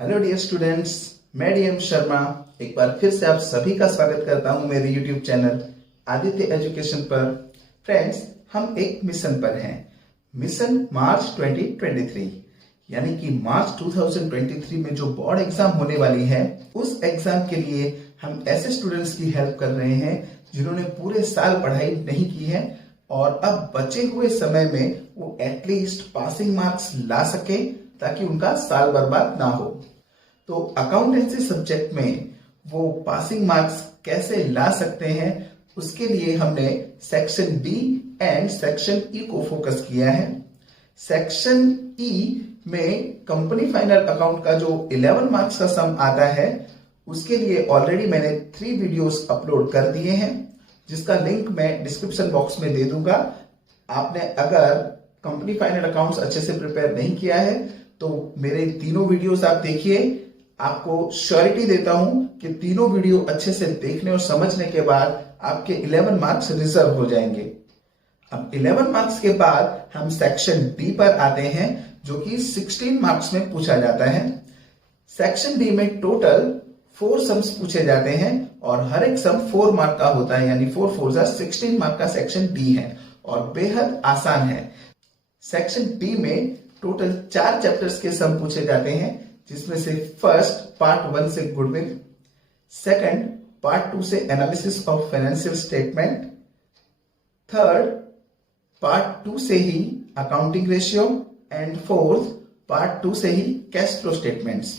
Hello dear students, मैं DM Sharma एक बार फिर से आप सभी का स्वागत करता हूं मेरे यूट्यूब चैनल आदित्य एजुकेशन पर। फ्रेंड्स, हम एक मिशन पर हैं, मिशन मार्च 2023, यानी कि मार्च 2023 में जो बोर्ड एग्जाम होने वाली है, उस एग्जाम के लिए हम ऐसे स्टूडेंट्स की हेल्प कर रहे हैं जिन्होंने पूरे साल पढ़ाई नहीं की है और अब बचे हुए समय में वो एटलीस्ट पासिंग मार्क्स ला सके ताकि उनका साल बर्बाद ना हो। तो अकाउंटेंसी सब्जेक्ट में वो पासिंग मार्क्स कैसे ला सकते हैं, उसके लिए हमने section B and section E को फोकस किया है। सेक्शन ई में कंपनी फाइनल अकाउंट का जो 11 मार्क्स का सम आता है, उसके लिए ऑलरेडी मैंने 3 वीडियोस अपलोड कर दिए हैं, जिसका लिंक मैं डिस्क्रिप्शन बॉक्स में दे दूंगा। आपने अगर कंपनी फाइनल अकाउंट्स अच्छे से प्रिपेयर नहीं किया है तो मेरे तीनों वीडियोस आप देखिए। आपको श्योरिटी देता हूं कि तीनों वीडियो अच्छे से देखने और समझने के बाद आपके 11 मार्क्स रिजर्व हो जाएंगे। अब 11 मार्क्स के बाद हम सेक्शन डी पर आते हैं, जो कि 16 मार्क्स में पूछा जाता है। सेक्शन डी में टोटल 4 सम्स पूछे जाते हैं और हर एक सम 4 मार्क का होता है, यानी 4 4 16 मार्क का सेक्शन डी है और बेहद आसान है। सेक्शन डी में टोटल 4 चैप्टर्स के सम पूछे जाते हैं, जिसमें से फर्स्ट पार्ट 1 से गुडविल, सेकंड पार्ट 2 से analysis of financial statement, third part 2 से ही accounting ratio and fourth part 2 से ही cash flow statements.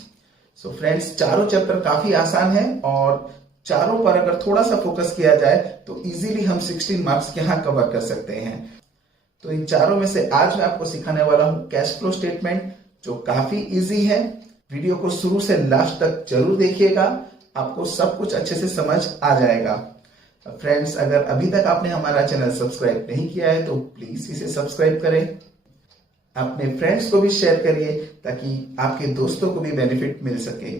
So friends, चारों चैप्टर काफी आसान है और चारों पर अगर थोड़ा सा फोकस किया जाए तो इजीली हम 16 मार्क्स यहां कवर कर सकते हैं। तो इन चारों में से आज मैं आपको सिखाने वाला हूं कैश फ्लो स्टेटमेंट, जो काफी इजी है। वीडियो को शुरू से लास्ट तक जरूर देखिएगा, आपको सब कुछ अच्छे से समझ आ जाएगा। फ्रेंड्स, अगर अभी तक आपने हमारा चैनल सब्सक्राइब नहीं किया है तो प्लीज इसे सब्सक्राइब करें, अपने फ्रेंड्स को भी शेयर करिए ताकि आपके दोस्तों को भी बेनिफिट मिल सके।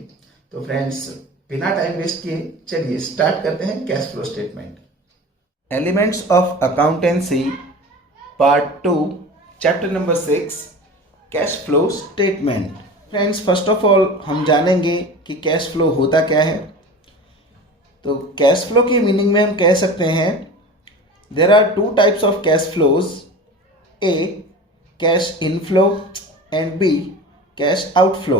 तो फ्रेंड्स, बिना टाइम वेस्ट किए चलिए स्टार्ट करते हैं cash flow statement. Elements of accountancy part 2 chapter number 6 cash flow statement. Friends, first of all हम जानेंगे कि कैश फ्लो होता क्या है। तो कैश फ्लो की मीनिंग में हम कह सकते हैं there are 2 types of cash flows, A cash inflow and B cash outflow.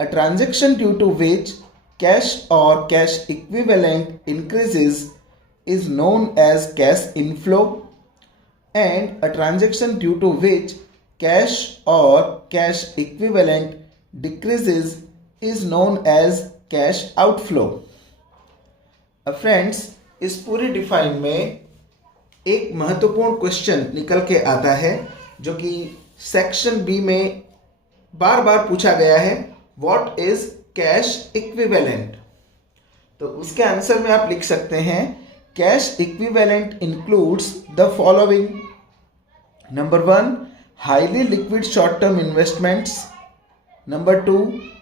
A transaction due to which cash और cash equivalent increases is known as cash inflow, and a transaction due to which cash or cash equivalent decreases is known as cash outflow. Friends, इस पूरी define में एक महत्वपूर्ण question निकल के आता है, जो कि सेक्शन बी में बार बार पूछा गया है, व्हाट इज कैश इक्विवेलेंट। तो उसके आंसर में आप लिख सकते हैं cash equivalent includes the following. Number 1, highly liquid short-term investments. Number 2,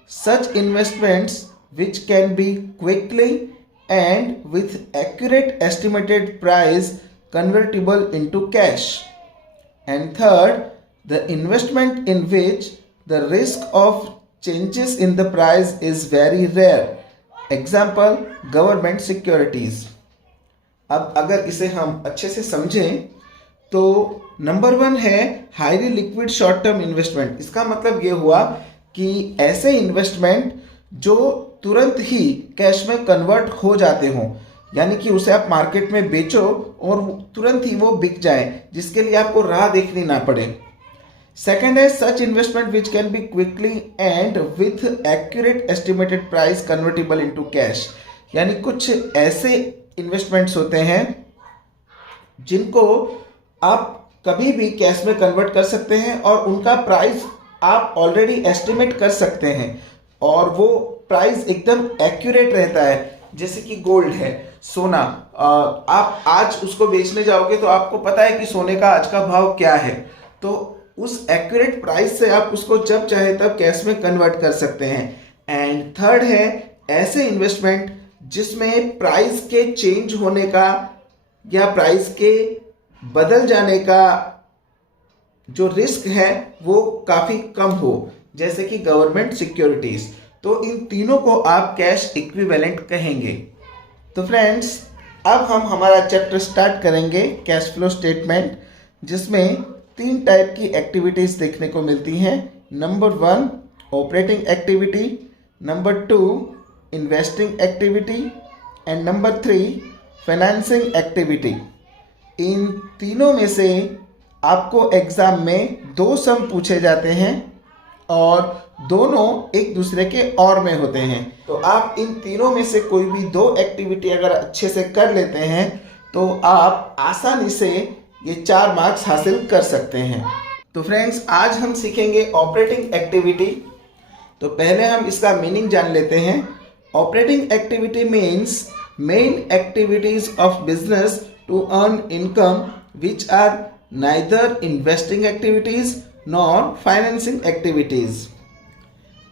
such investments which can be quickly and with accurate estimated price convertible into cash. And third, the investment in which the risk of changes in the price is very rare. Example, government securities. अब अगर इसे हम अच्छे से समझें तो number 1 है highly liquid short term investment. इसका मतलब ये हुआ कि ऐसे इन्वेस्टमेंट जो तुरंत ही कैश में कन्वर्ट हो जाते हों, यानी कि उसे आप मार्केट में बेचो और तुरंत ही वो बिक जाए, जिसके लिए आपको राह देखनी ना पड़े। सेकेंड है सच investment which can be quickly and with accurate estimated price convertible into cash, यानी कुछ ऐसे इन्वेस्टमेंट्स होते हैं जिनको आप कभी भी कैश में कन्वर्ट कर सकते हैं और उनका प्राइस आप ऑलरेडी एस्टिमेट कर सकते हैं और वो प्राइस एकदम एक्यूरेट रहता है। जैसे कि गोल्ड है, सोना, आप आज उसको बेचने जाओगे तो आपको पता है कि सोने का आज का भाव क्या है, तो उस एक्यूरेट प्राइस से आप उसको जब चाहे तब कैश में कन्वर्ट कर सकते हैं। एंड थर्ड है ऐसे इन्वेस्टमेंट जिसमें प्राइस के चेंज होने का या प्राइस के बदल जाने का जो रिस्क है वो काफ़ी कम हो, जैसे कि गवर्नमेंट सिक्योरिटीज, तो इन तीनों को आप कैश इक्विवेलेंट कहेंगे। तो फ्रेंड्स, अब हम हमारा चैप्टर स्टार्ट करेंगे कैश फ्लो स्टेटमेंट, जिसमें 3 टाइप की एक्टिविटीज देखने को मिलती हैं। Number 1 operating activity, number 2 investing activity and number 3 financing activity. इन तीनों में से आपको एग्जाम में 2 सम पूछे जाते हैं और दोनों एक दूसरे के और में होते हैं। तो आप इन तीनों में से कोई भी 2 एक्टिविटी अगर अच्छे से कर लेते हैं तो आप आसानी से ये 4 मार्क्स हासिल कर सकते हैं। तो फ्रेंड्स, आज हम सीखेंगे ऑपरेटिंग एक्टिविटी। तो पहले हम इसका मीनिंग जान लेते हैं। Operating activity means main activities of business to earn income which are neither investing activities nor financing activities.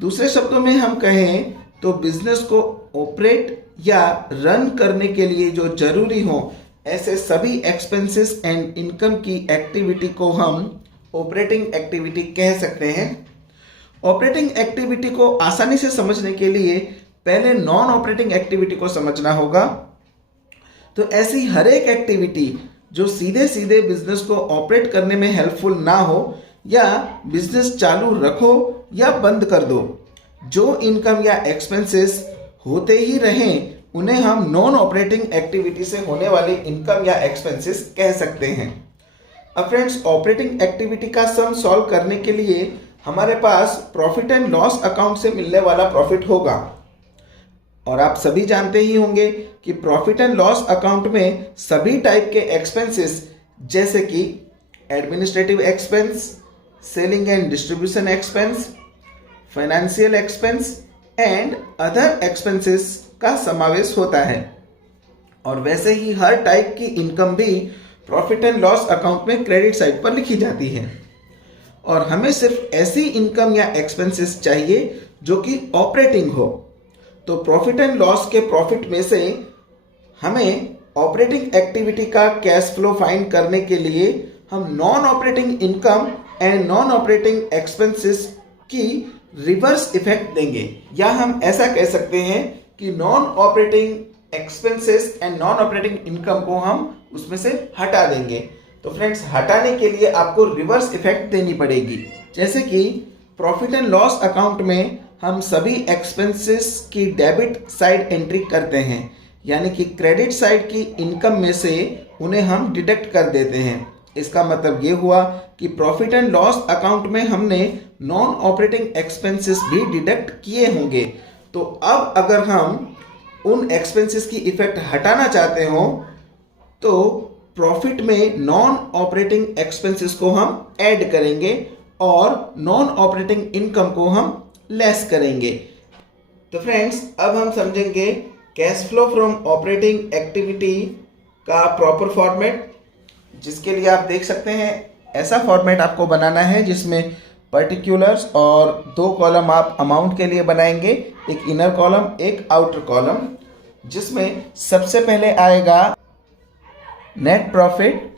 दूसरे शब्दों में हम कहें तो बिजनेस को ऑपरेट या रन करने के लिए जो जरूरी हो ऐसे सभी एक्सपेंसेस एंड इनकम की एक्टिविटी को हम ऑपरेटिंग एक्टिविटी कह सकते हैं। ऑपरेटिंग एक्टिविटी को आसानी से समझने के लिए पहले नॉन ऑपरेटिंग एक्टिविटी को समझना होगा। तो ऐसी हर एक एक्टिविटी जो सीधे सीधे बिजनेस को ऑपरेट करने में हेल्पफुल ना हो या बिजनेस चालू रखो या बंद कर दो, जो इनकम या एक्सपेंसेस होते ही रहें, उन्हें हम नॉन ऑपरेटिंग एक्टिविटी से होने वाली इनकम या एक्सपेंसेस कह सकते हैं। अब फ्रेंड्स, ऑपरेटिंग एक्टिविटी का सम सॉल्व करने के लिए हमारे पास प्रॉफिट एंड लॉस अकाउंट से मिलने वाला प्रॉफिट होगा। और आप सभी जानते ही होंगे कि प्रॉफिट एंड लॉस अकाउंट में सभी टाइप के एक्सपेंसेस जैसे कि administrative expense, selling and distribution expense, financial expense and other expenses का समावेश होता है। और वैसे ही हर टाइप की इनकम भी प्रॉफिट एंड लॉस अकाउंट में क्रेडिट साइड पर लिखी जाती है। और हमें सिर्फ ऐसी इनकम या एक्सपेंसेस चाहिए जो कि ऑपरेटिंग हो। तो प्रॉफिट एंड लॉस के प्रॉफिट में से हमें ऑपरेटिंग एक्टिविटी का कैश फ्लो फाइंड करने के लिए हम non operating income and non operating expenses की रिवर्स इफेक्ट देंगे, या हम ऐसा कह सकते हैं कि non operating expenses and non operating income को हम उसमें से हटा देंगे। तो फ्रेंड्स, हटाने के लिए आपको रिवर्स इफेक्ट देनी पड़ेगी। जैसे कि प्रॉफिट एंड लॉस अकाउंट में हम सभी एक्सपेंसेस की डेबिट साइड एंट्री करते हैं, यानी कि क्रेडिट साइड की इनकम में से उन्हें हम डिडक्ट कर देते हैं। इसका मतलब ये हुआ कि प्रॉफिट एंड लॉस अकाउंट में हमने नॉन ऑपरेटिंग एक्सपेंसेस भी डिडक्ट किए होंगे। तो अब अगर हम उन एक्सपेंसेस की इफेक्ट हटाना चाहते हो तो प्रॉफिट में नॉन ऑपरेटिंग एक्सपेंसेस को हम ऐड करेंगे और नॉन ऑपरेटिंग इनकम को हम लेस करेंगे। तो फ्रेंड्स, अब हम समझेंगे cash flow from operating activity का प्रॉपर फॉर्मेट, जिसके लिए आप देख सकते हैं ऐसा फॉर्मेट आपको बनाना है जिसमें पर्टिकुलर्स और 2 कॉलम आप अमाउंट के लिए बनाएंगे, एक इनर कॉलम एक आउटर कॉलम, जिसमें सबसे पहले आएगा नेट प्रॉफिट,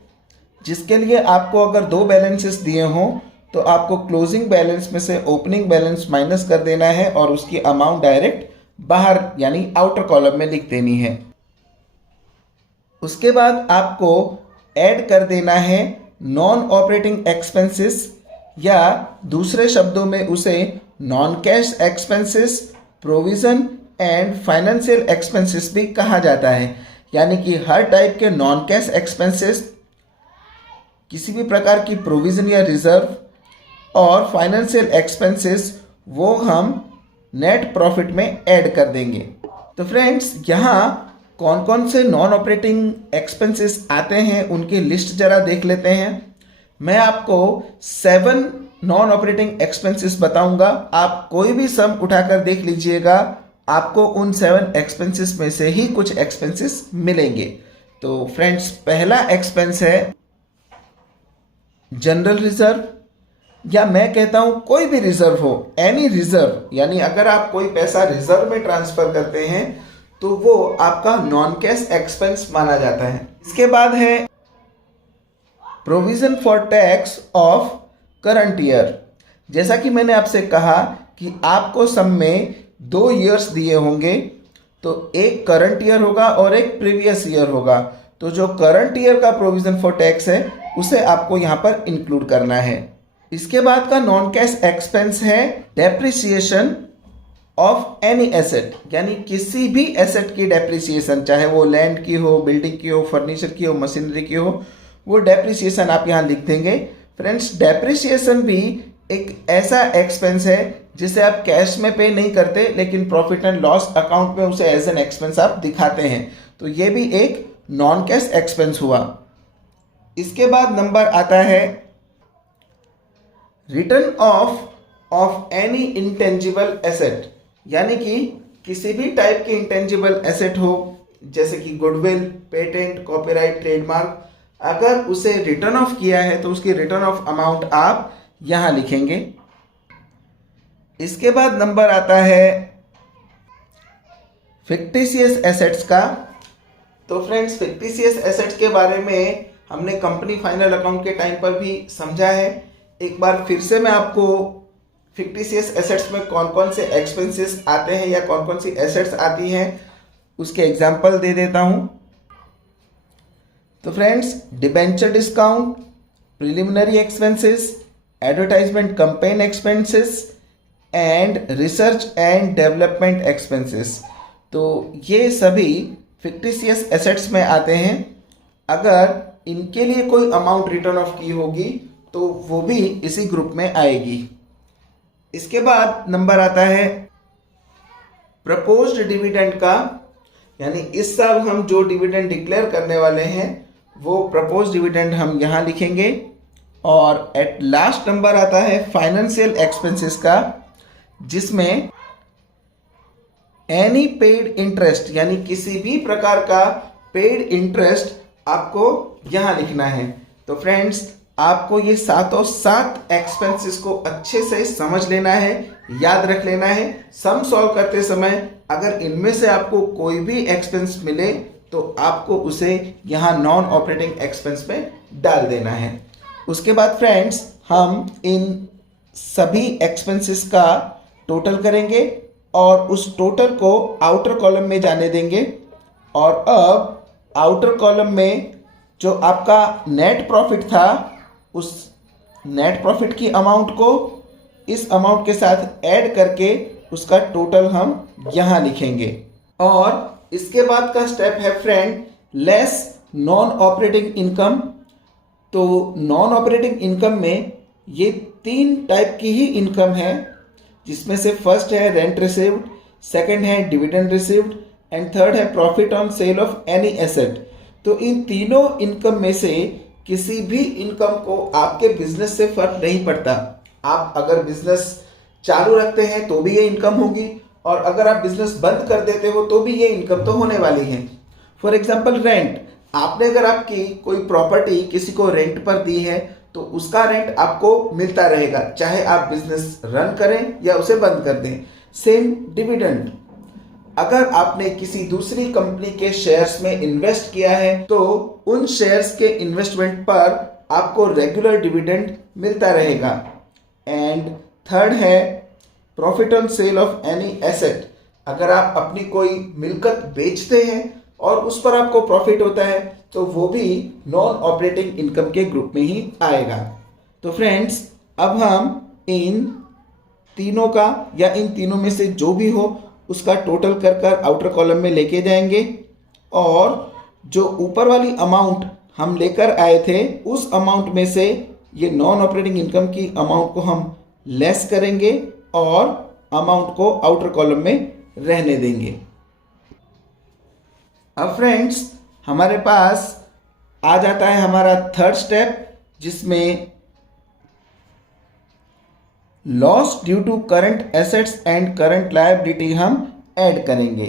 जिसके लिए आपको अगर 2 बैलेंसेस दिए हों तो आपको क्लोजिंग बैलेंस में से ओपनिंग बैलेंस माइनस कर देना है और उसकी अमाउंट डायरेक्ट बाहर यानी आउटर कॉलम में लिख देनी है। उसके बाद आपको ऐड कर देना है नॉन ऑपरेटिंग एक्सपेंसेस, या दूसरे शब्दों में उसे non cash expenses, provision and financial expenses भी कहा जाता है। यानी कि हर टाइप के नॉन कैश एक्सपेंसेस, किसी भी प्रकार की प्रोविजन या रिजर्व और फाइनेंशियल एक्सपेंसेस वो हम नेट प्रॉफिट में ऐड कर देंगे। तो फ्रेंड्स, यहाँ कौन कौन से नॉन ऑपरेटिंग एक्सपेंसेस आते हैं उनकी लिस्ट जरा देख लेते हैं। मैं आपको 7 नॉन ऑपरेटिंग एक्सपेंसेस बताऊंगा, आप कोई भी सम उठाकर देख लीजिएगा, आपको उन 7 एक्सपेंसेस में से ही कुछ एक्सपेंसेस मिलेंगे। तो फ्रेंड्स, पहला एक्सपेंस है जनरल रिजर्व, या मैं कहता हूं कोई भी रिजर्व हो, एनी रिजर्व, यानी अगर आप कोई पैसा रिजर्व में ट्रांसफर करते हैं तो वो आपका नॉन कैश एक्सपेंस माना जाता है। इसके बाद है provision for tax of current year, जैसा कि मैंने आपसे कहा कि आपको सम में 2 ईयर्स दिए होंगे, तो एक करंट ईयर होगा और एक प्रीवियस ईयर होगा। तो जो करंट ईयर का प्रोविजन फॉर टैक्स है उसे आपको यहाँ पर इंक्लूड करना है। इसके बाद का नॉन कैश एक्सपेंस है डेप्रिसिएशन ऑफ एनी एसेट, यानी किसी भी एसेट की डेप्रिसिएशन, चाहे वो लैंड की हो, बिल्डिंग की हो, फर्नीचर की हो, मशीनरी की हो, वो डेप्रिसिएशन आप यहाँ लिख देंगे। फ्रेंड्स, डेप्रिसिएशन भी एक ऐसा एक्सपेंस है जिसे आप कैश में पे नहीं करते, लेकिन प्रॉफिट एंड लॉस अकाउंट में उसे एज एन एक्सपेंस आप दिखाते हैं, तो ये भी एक नॉन कैश एक्सपेंस हुआ। इसके बाद नंबर आता है return of any intangible asset, यानी कि किसी भी टाइप की इंटेंजिबल एसेट हो, जैसे कि गुडविल, पेटेंट, कॉपीराइट, ट्रेडमार्क, अगर उसे रिटर्न ऑफ किया है तो उसकी रिटर्न ऑफ अमाउंट आप यहां लिखेंगे। इसके बाद नंबर आता है फिक्टिशियस एसेट्स का। तो फ्रेंड्स, फिक्टिशियस एसेट्स के बारे में हमने कंपनी फाइनल अकाउंट के टाइम पर भी समझा है। एक बार फिर से मैं आपको फिक्टिशियस एसेट्स में कौन कौन से एक्सपेंसेस आते हैं या कौन कौन सी एसेट्स आती हैं उसके एग्जाम्पल दे देता हूं। तो friends, debenture discount, preliminary expenses, advertisement campaign expenses and research and development expenses, तो ये सभी फिक्टिशियस एसेट्स में आते हैं। अगर इनके लिए कोई अमाउंट रिटर्न ऑफ की होगी तो वो भी इसी ग्रुप में आएगी। इसके बाद नंबर आता है प्रपोज्ड डिविडेंड का, यानी इस साल हम जो डिविडेंड डिक्लेयर करने वाले हैं वो प्रपोज्ड डिविडेंड हम यहां लिखेंगे। और एट लास्ट नंबर आता है फाइनेंशियल एक्सपेंसेस का, जिसमें एनी पेड इंटरेस्ट, यानी किसी भी प्रकार का पेड इंटरेस्ट आपको यहां लिखना है। तो फ्रेंड्स, आपको ये सातों सात एक्सपेंसेस को अच्छे से समझ लेना है, याद रख लेना है। सम सॉल्व करते समय अगर इनमें से आपको कोई भी एक्सपेंस मिले तो आपको उसे यहाँ नॉन ऑपरेटिंग एक्सपेंस में डाल देना है। उसके बाद फ्रेंड्स, हम इन सभी एक्सपेंसेस का टोटल करेंगे और उस टोटल को आउटर कॉलम में जाने देंगे। और अब आउटर कॉलम में जो आपका नेट प्रॉफिट था, उस नेट प्रॉफिट की अमाउंट को इस अमाउंट के साथ ऐड करके उसका टोटल हम यहां लिखेंगे। और इसके बाद का स्टेप है friend, less non operating income. तो नॉन ऑपरेटिंग इनकम में ये 3 टाइप की ही इनकम है, जिसमें से फर्स्ट है रेंट रिसीव्ड, सेकंड है डिविडेंड रिसीव्ड एंड थर्ड है profit on sale of any asset. तो इन तीनों इनकम में से किसी भी इनकम को आपके बिजनेस से फर्क नहीं पड़ता। आप अगर बिजनेस चालू रखते हैं तो भी ये इनकम होगी, और अगर आप बिजनेस बंद कर देते हो तो भी ये इनकम तो होने वाली है। फॉर एग्जाम्पल रेंट, आपने अगर आपकी कोई प्रॉपर्टी किसी को रेंट पर दी है तो उसका रेंट आपको मिलता रहेगा, चाहे आप बिजनेस रन करें या उसे बंद कर दें। सेम डिविडेंड, अगर आपने किसी दूसरी कंपनी के शेयर्स में इन्वेस्ट किया है तो उन शेयर्स के इन्वेस्टमेंट पर आपको रेगुलर डिविडेंड मिलता रहेगा। एंड थर्ड है profit on sale of any asset, अगर आप अपनी कोई मिलकत बेचते हैं और उस पर आपको प्रॉफिट होता है तो वो भी नॉन ऑपरेटिंग इनकम के ग्रुप में ही आएगा। तो फ्रेंड्स, अब हम इन तीनों का या इन तीनों में से जो भी हो उसका टोटल कर आउटर कॉलम में लेके जाएंगे, और जो ऊपर वाली अमाउंट हम लेकर आए थे उस अमाउंट में से ये नॉन ऑपरेटिंग इनकम की अमाउंट को हम लेस करेंगे और अमाउंट को आउटर कॉलम में रहने देंगे। अब फ्रेंड्स, हमारे पास आ जाता है हमारा थर्ड स्टेप, जिसमें loss due to current assets and current liability हम ऐड करेंगे।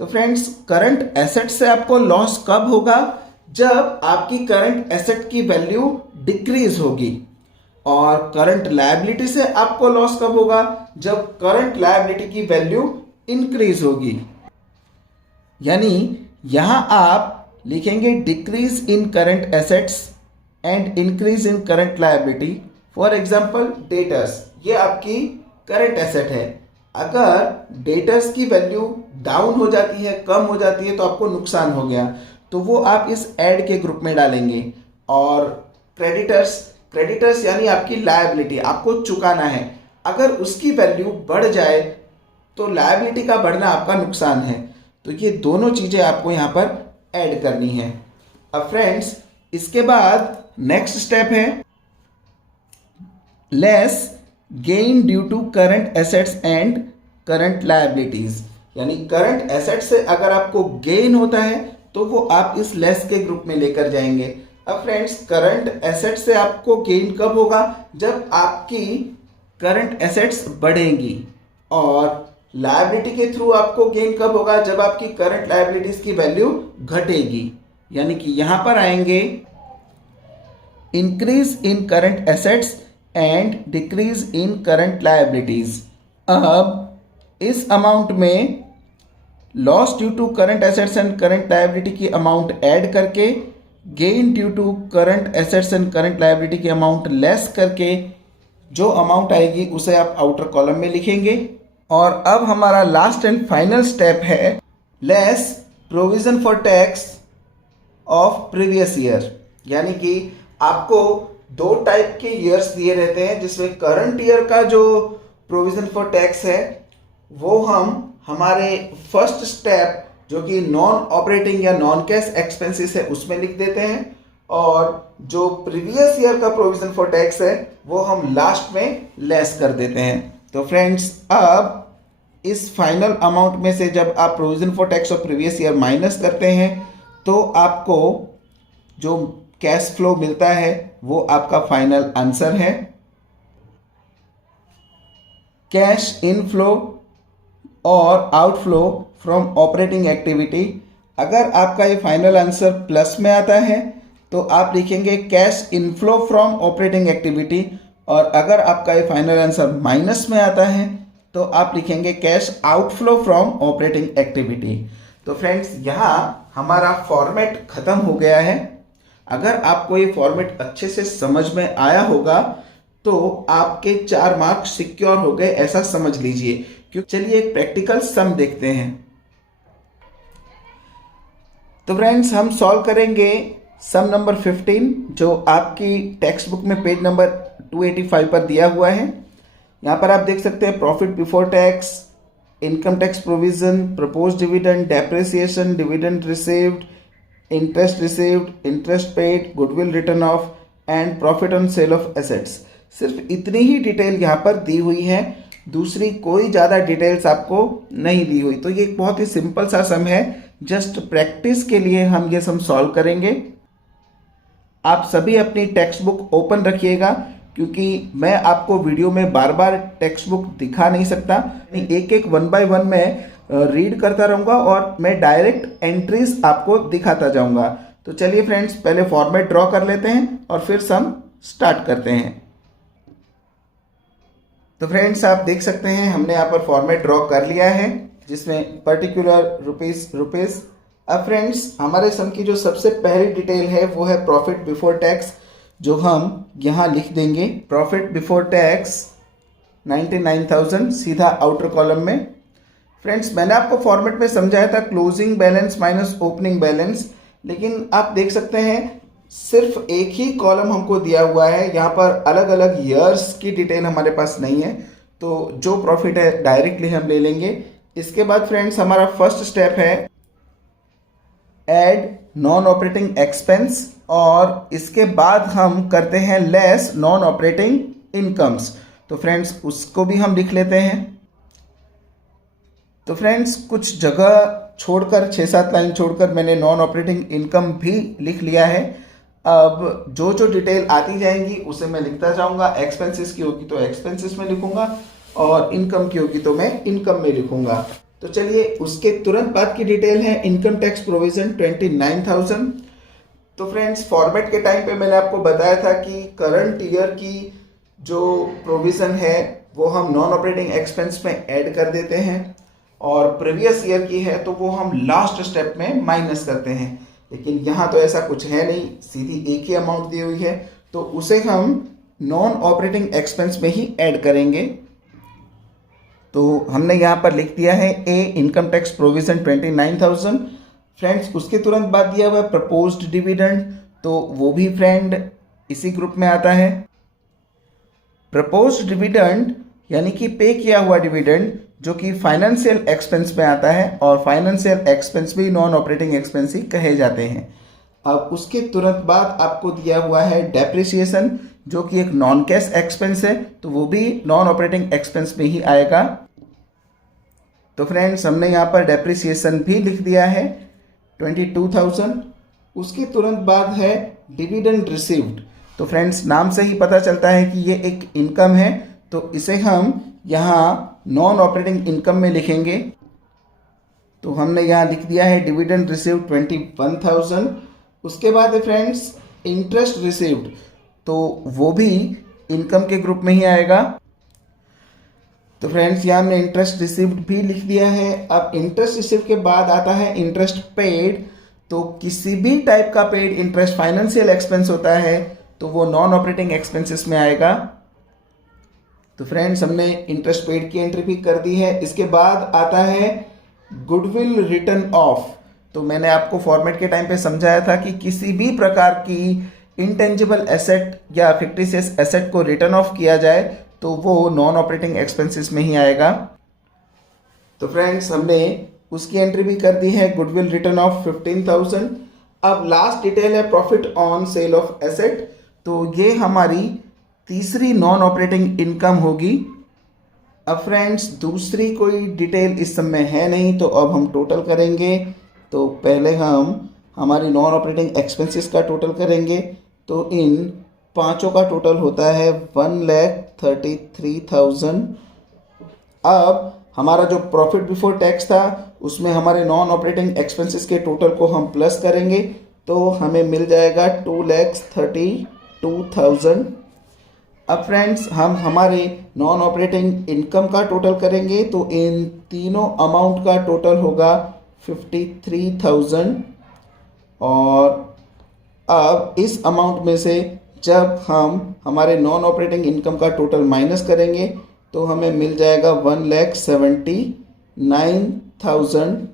तो फ्रेंड्स, करंट एसेट से आपको लॉस कब होगा? जब आपकी करंट एसेट की वैल्यू डिक्रीज होगी। और करंट लायबिलिटी से आपको लॉस कब होगा? जब करंट लायबिलिटी की वैल्यू इंक्रीज होगी। यानी यहां आप लिखेंगे decrease in current assets and increase in current liability. For example debtors, ये आपकी करंट एसेट है। अगर डेटर्स की वैल्यू डाउन हो जाती है, कम हो जाती है, तो आपको नुकसान हो गया, तो वो आप इस ऐड के ग्रुप में डालेंगे। और क्रेडिटर्स यानी आपकी लायबिलिटी, आपको चुकाना है, अगर उसकी वैल्यू बढ़ जाए तो लायबिलिटी का बढ़ना आपका नुकसान है। तो ये दोनों चीजें आपको यहाँ पर ऐड करनी है। अब फ्रेंड्स, इसके बाद नेक्स्ट स्टेप है less gain due to current assets and current liabilities. यानी करंट एसेट से अगर आपको गेन होता है तो वो आप इस लेस के ग्रुप में लेकर जाएंगे। अब फ्रेंड्स, करंट एसेट से आपको गेन कब होगा? जब आपकी करंट एसेट्स बढ़ेंगी। और लायबिलिटी के थ्रू आपको गेन कब होगा? जब आपकी करंट लायबिलिटीज की वैल्यू घटेगी। यानी कि यहां पर आएंगे increase in current assets and decrease in current liabilities. अब इस अमाउंट में loss due to current assets and current liability की अमाउंट ऐड करके gain due to current assets and current liability की अमाउंट लेस करके जो अमाउंट आएगी उसे आप आउटर कॉलम में लिखेंगे। और अब हमारा लास्ट एंड फाइनल स्टेप है less provision for tax of previous year. यानी कि आपको दो टाइप के ईयर्स दिए रहते हैं, जिसमें करंट ईयर का जो प्रोविजन फॉर टैक्स है वो हम हमारे फर्स्ट स्टेप जो कि नॉन ऑपरेटिंग या नॉन कैश एक्सपेंसेस है उसमें लिख देते हैं, और जो प्रीवियस ईयर का प्रोविजन फॉर टैक्स है वो हम लास्ट में लेस कर देते हैं। तो फ्रेंड्स, अब इस फाइनल अमाउंट में से जब आप provision for tax of previous year minus करते हैं तो आपको जो कैश फ्लो मिलता है वो आपका फाइनल आंसर है। कैश इनफ्लो और आउटफ्लो फ्रॉम ऑपरेटिंग एक्टिविटी। अगर आपका ये फाइनल आंसर प्लस में आता है तो आप लिखेंगे cash inflow from operating activity, और अगर आपका ये फाइनल आंसर माइनस में आता है तो आप लिखेंगे cash outflow from operating activity. तो फ्रेंड्स, यहाँ हमारा फॉर्मेट खत्म हो गया है। अगर आपको ये फॉर्मेट अच्छे से समझ में आया होगा तो आपके 4 मार्क्स सिक्योर हो गए, ऐसा समझ लीजिए। क्योंकि चलिए एक प्रैक्टिकल सम देखते हैं। तो फ्रेंड्स, हम सॉल्व करेंगे सम नंबर 15 जो आपकी टेक्स्ट बुक में पेज नंबर 285 पर दिया हुआ है। यहाँ पर आप देख सकते हैं profit before tax, income tax provision, propose dividend, depreciation, dividend received, interest received, interest paid, goodwill return of and profit on sale of assets. सिर्फ इतनी ही डिटेल यहाँ पर दी हुई है, दूसरी कोई ज़्यादा डिटेल्स आपको नहीं दी हुई। तो ये एक बहुत ही सिंपल सा सम है, जस्ट प्रैक्टिस के लिए हम ये सम सॉल्व करेंगे। आप सभी अपनी टेक्स्ट बुक ओपन रखिएगा, क्योंकि मैं आपको वीडियो में बार बार टेक्स्ट बुक दिखा नहीं सकता। एक एक 1 बाय 1 में रीड करता रहूँगा और मैं डायरेक्ट एंट्रीज आपको दिखाता जाऊँगा। तो चलिए फ्रेंड्स, पहले फॉर्मेट ड्रॉ कर लेते हैं और फिर सम स्टार्ट करते हैं। तो फ्रेंड्स, आप देख सकते हैं हमने यहाँ पर फॉर्मेट ड्रॉ कर लिया है, जिसमें पर्टिकुलर रुपीस। अब फ्रेंड्स, हमारे सम की जो सबसे पहली डिटेल है वो है प्रॉफिट बिफोर टैक्स, जो हम यहाँ लिख देंगे। प्रॉफिट बिफोर टैक्स 99,000 सीधा आउटर कॉलम में। फ्रेंड्स, मैंने आपको फॉर्मेट में समझाया था closing balance minus opening balance, लेकिन आप देख सकते हैं सिर्फ एक ही कॉलम हमको दिया हुआ है। यहाँ पर अलग अलग ईयर्स की डिटेल हमारे पास नहीं है, तो जो प्रॉफिट है डायरेक्टली हम ले लेंगे। इसके बाद फ्रेंड्स, हमारा फर्स्ट स्टेप है ऐड नॉन ऑपरेटिंग एक्सपेंस, और इसके बाद हम करते हैं लेस नॉन ऑपरेटिंग इनकम्स। तो फ्रेंड्स, उसको भी हम लिख लेते हैं। तो फ्रेंड्स, कुछ जगह छोड़कर 6-7 लाइन छोड़कर मैंने नॉन ऑपरेटिंग इनकम भी लिख लिया है। अब जो जो डिटेल आती जाएंगी उसे मैं लिखता जाऊंगा। एक्सपेंसेस की होगी तो एक्सपेंसेस में लिखूंगा, और इनकम की होगी तो मैं इनकम में लिखूंगा। तो चलिए, उसके तुरंत बाद की डिटेल है इनकम टैक्स प्रोविजन 29,000। तो फ्रेंड्स, फॉर्मेट के टाइम पे मैंने आपको बताया था कि करंट ईयर की जो प्रोविजन है वो हम नॉन ऑपरेटिंग एक्सपेंस में ऐड कर देते हैं, और प्रीवियस ईयर की है तो वो हम लास्ट स्टेप में माइनस करते हैं। लेकिन यहाँ तो ऐसा कुछ है नहीं, सीधी एक ही अमाउंट दी हुई है, तो उसे हम नॉन ऑपरेटिंग एक्सपेंस में ही ऐड करेंगे। तो हमने यहाँ पर लिख दिया है ए इनकम टैक्स प्रोविजन 29,000। फ्रेंड्स उसके तुरंत बाद दिया हुआ है प्रपोज्ड डिविडेंड, तो वो भी फ्रेंड इसी ग्रुप में आता है। प्रपोज्ड डिविडेंड यानी कि पे किया हुआ डिविडेंड जो कि फाइनेंशियल एक्सपेंस में आता है, और फाइनेंशियल एक्सपेंस भी नॉन ऑपरेटिंग एक्सपेंस ही कहे जाते हैं। अब उसके तुरंत बाद आपको दिया हुआ है डेप्रिसिएशन जो कि एक नॉन कैश एक्सपेंस है, तो वो भी नॉन ऑपरेटिंग एक्सपेंस में ही आएगा। तो फ्रेंड्स हमने यहाँ पर डेप्रिसिएशन भी लिख दिया है 22,000। उसके तुरंत बाद है डिविडेंड रिसीव्ड। तो फ्रेंड्स नाम से ही पता चलता है कि ये एक इनकम है, तो इसे हम यहाँ नॉन ऑपरेटिंग इनकम में लिखेंगे। तो हमने यहाँ लिख दिया है डिविडेंड रिसीव्ड 21,000। उसके बाद है फ्रेंड्स इंटरेस्ट रिसीव्ड, तो वो भी इनकम के ग्रुप में ही आएगा। तो फ्रेंड्स यहाँ हमने इंटरेस्ट रिसीव्ड भी लिख दिया है। अब इंटरेस्ट रिसीव्ड के बाद आता है इंटरेस्ट पेड। तो किसी भी टाइप का पेड इंटरेस्ट फाइनेंशियल एक्सपेंस होता है, तो वो नॉन ऑपरेटिंग एक्सपेंसेस में आएगा। तो फ्रेंड्स हमने इंटरेस्ट पेड की एंट्री भी कर दी है। इसके बाद आता है गुडविल रिटर्न ऑफ। तो मैंने आपको फॉर्मेट के टाइम पे समझाया था कि किसी भी प्रकार की इंटेंजिबल एसेट या फिक्टिशियस एसेट को रिटर्न ऑफ किया जाए तो वो नॉन ऑपरेटिंग एक्सपेंसेस में ही आएगा। तो फ्रेंड्स हमने उसकी एंट्री भी कर दी है गुडविल रिटर्न ऑफ 15,000। अब लास्ट डिटेल है profit on sale of asset. तो ये हमारी तीसरी नॉन ऑपरेटिंग इनकम होगी। अब फ्रेंड्स दूसरी कोई डिटेल इस समय है नहीं, तो अब हम टोटल करेंगे। तो पहले हम हमारी नॉन ऑपरेटिंग एक्सपेंसेस का टोटल करेंगे। तो इन पांचों का टोटल होता है 1,33,000। अब हमारा जो प्रॉफिट बिफोर टैक्स था उसमें हमारे नॉन ऑपरेटिंग एक्सपेंसेस के टोटल को हम प्लस करेंगे, तो हमें मिल जाएगा 2,32,000। अब फ्रेंड्स हम हमारे नॉन ऑपरेटिंग इनकम का टोटल करेंगे, तो इन तीनों अमाउंट का टोटल होगा 53,000। और अब इस अमाउंट में से जब हम हमारे नॉन ऑपरेटिंग इनकम का टोटल माइनस करेंगे तो हमें मिल जाएगा 1,79,000।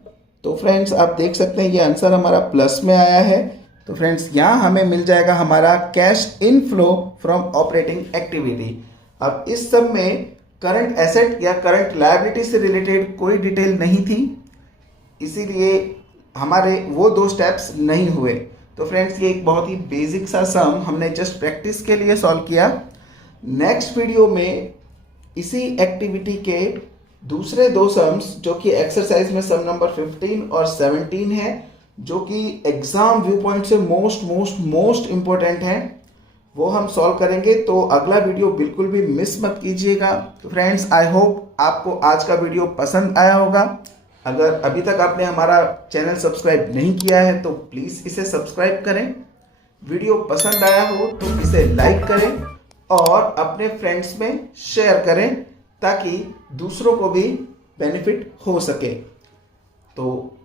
तो फ्रेंड्स आप देख सकते हैं ये आंसर हमारा प्लस में आया है। तो फ्रेंड्स यहाँ हमें मिल जाएगा हमारा cash inflow from operating activity. अब इस सब में करंट एसेट या करंट लायबिलिटी से रिलेटेड कोई डिटेल नहीं थी, इसीलिए हमारे वो दो स्टेप्स नहीं हुए। तो फ्रेंड्स ये एक बहुत ही बेसिक सा सम हमने जस्ट प्रैक्टिस के लिए सॉल्व किया। नेक्स्ट वीडियो में इसी एक्टिविटी के दूसरे दो सम्स जो कि एक्सरसाइज में सम नंबर 15 और 17 है, जो कि एग्जाम व्यू पॉइंट से मोस्ट इंपॉर्टेंट है, वो हम सॉल्व करेंगे। तो अगला वीडियो बिल्कुल भी मिस मत कीजिएगा। तो फ्रेंड्स आई होप आपको आज का वीडियो पसंद आया होगा। अगर अभी तक आपने हमारा चैनल सब्सक्राइब नहीं किया है तो प्लीज़ इसे सब्सक्राइब करें। वीडियो पसंद आया हो तो इसे लाइक करें और अपने फ्रेंड्स में शेयर करें ताकि दूसरों को भी बेनिफिट हो सके। तो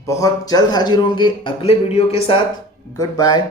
बहुत जल्द हाजिर होंगे अगले वीडियो के साथ। Good bye.